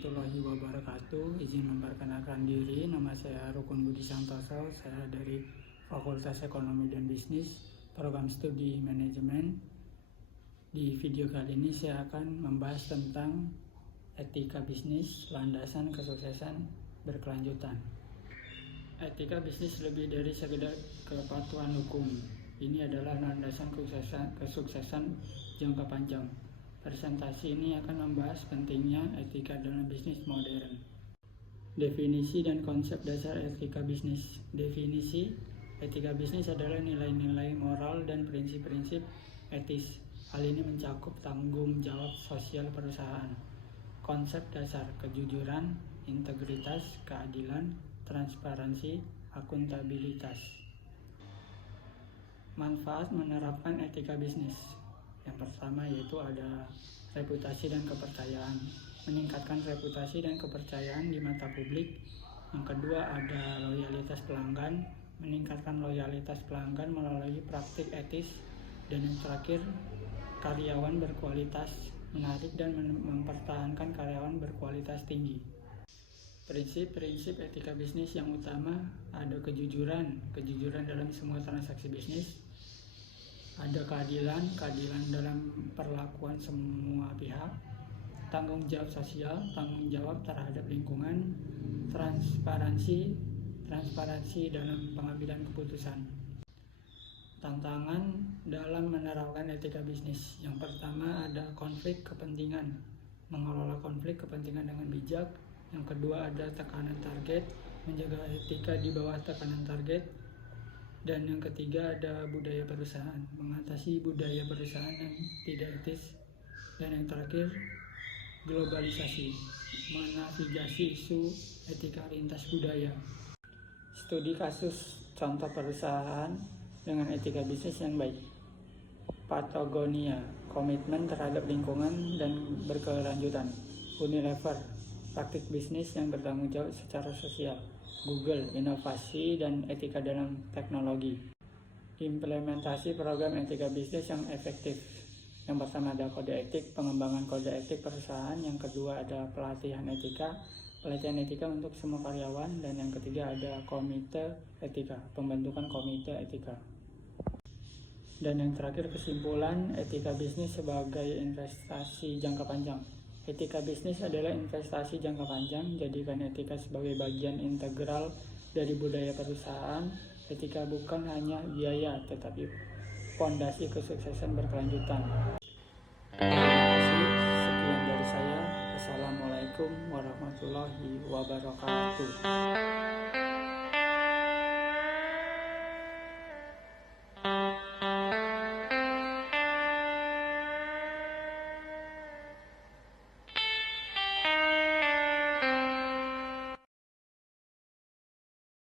warahmatullahi wabarakatuh. Izin memperkenalkan diri, nama saya Rukun Budi Santoso. Saya dari Fakultas Ekonomi dan Bisnis, Program Studi Manajemen. Di video kali ini saya akan membahas tentang etika bisnis, landasan kesuksesan berkelanjutan. Etika bisnis lebih dari sekedar kepatuhan hukum. Ini adalah landasan kesuksesan jangka panjang. Presentasi ini akan membahas pentingnya etika dalam bisnis modern. Definisi dan konsep dasar etika bisnis. Definisi, etika bisnis adalah nilai-nilai moral dan prinsip-prinsip etis. Hal ini mencakup tanggung jawab sosial perusahaan. Konsep dasar, kejujuran, integritas, keadilan, transparansi, akuntabilitas. Manfaat menerapkan etika bisnis. Yang pertama yaitu ada reputasi dan kepercayaan, meningkatkan reputasi dan kepercayaan di mata publik. Yang kedua ada loyalitas pelanggan, meningkatkan loyalitas pelanggan melalui praktik etis. Dan yang terakhir, karyawan berkualitas, menarik dan mempertahankan karyawan berkualitas tinggi. Prinsip-prinsip etika bisnis yang utama ada kejujuran dalam semua transaksi bisnis. Ada keadilan dalam perlakuan semua pihak, tanggung jawab sosial, tanggung jawab terhadap lingkungan, transparansi dalam pengambilan keputusan. Tantangan dalam menerapkan etika bisnis. Yang pertama ada konflik kepentingan, mengelola konflik kepentingan dengan bijak. Yang kedua ada tekanan target, menjaga etika di bawah tekanan target. Dan yang ketiga ada budaya perusahaan, mengatasi budaya perusahaan yang tidak etis. Dan yang terakhir globalisasi, menavigasi isu etika lintas budaya. Studi kasus contoh perusahaan dengan etika bisnis yang baik. Patagonia, komitmen terhadap lingkungan dan berkelanjutan. Unilever, praktik bisnis yang bertanggung jawab secara sosial. Google, inovasi dan etika dalam teknologi. Implementasi program etika bisnis yang efektif. Yang pertama ada kode etik, pengembangan kode etik perusahaan. Yang kedua ada pelatihan etika untuk semua karyawan. Dan yang ketiga ada komite etika, pembentukan komite etika. Dan yang terakhir kesimpulan, etika bisnis sebagai investasi jangka panjang. Etika bisnis adalah investasi jangka panjang, jadikan etika sebagai bagian integral dari budaya perusahaan. Etika bukan hanya biaya, tetapi fondasi kesuksesan berkelanjutan. Terima kasih, sekian dari saya. Assalamualaikum warahmatullahi wabarakatuh.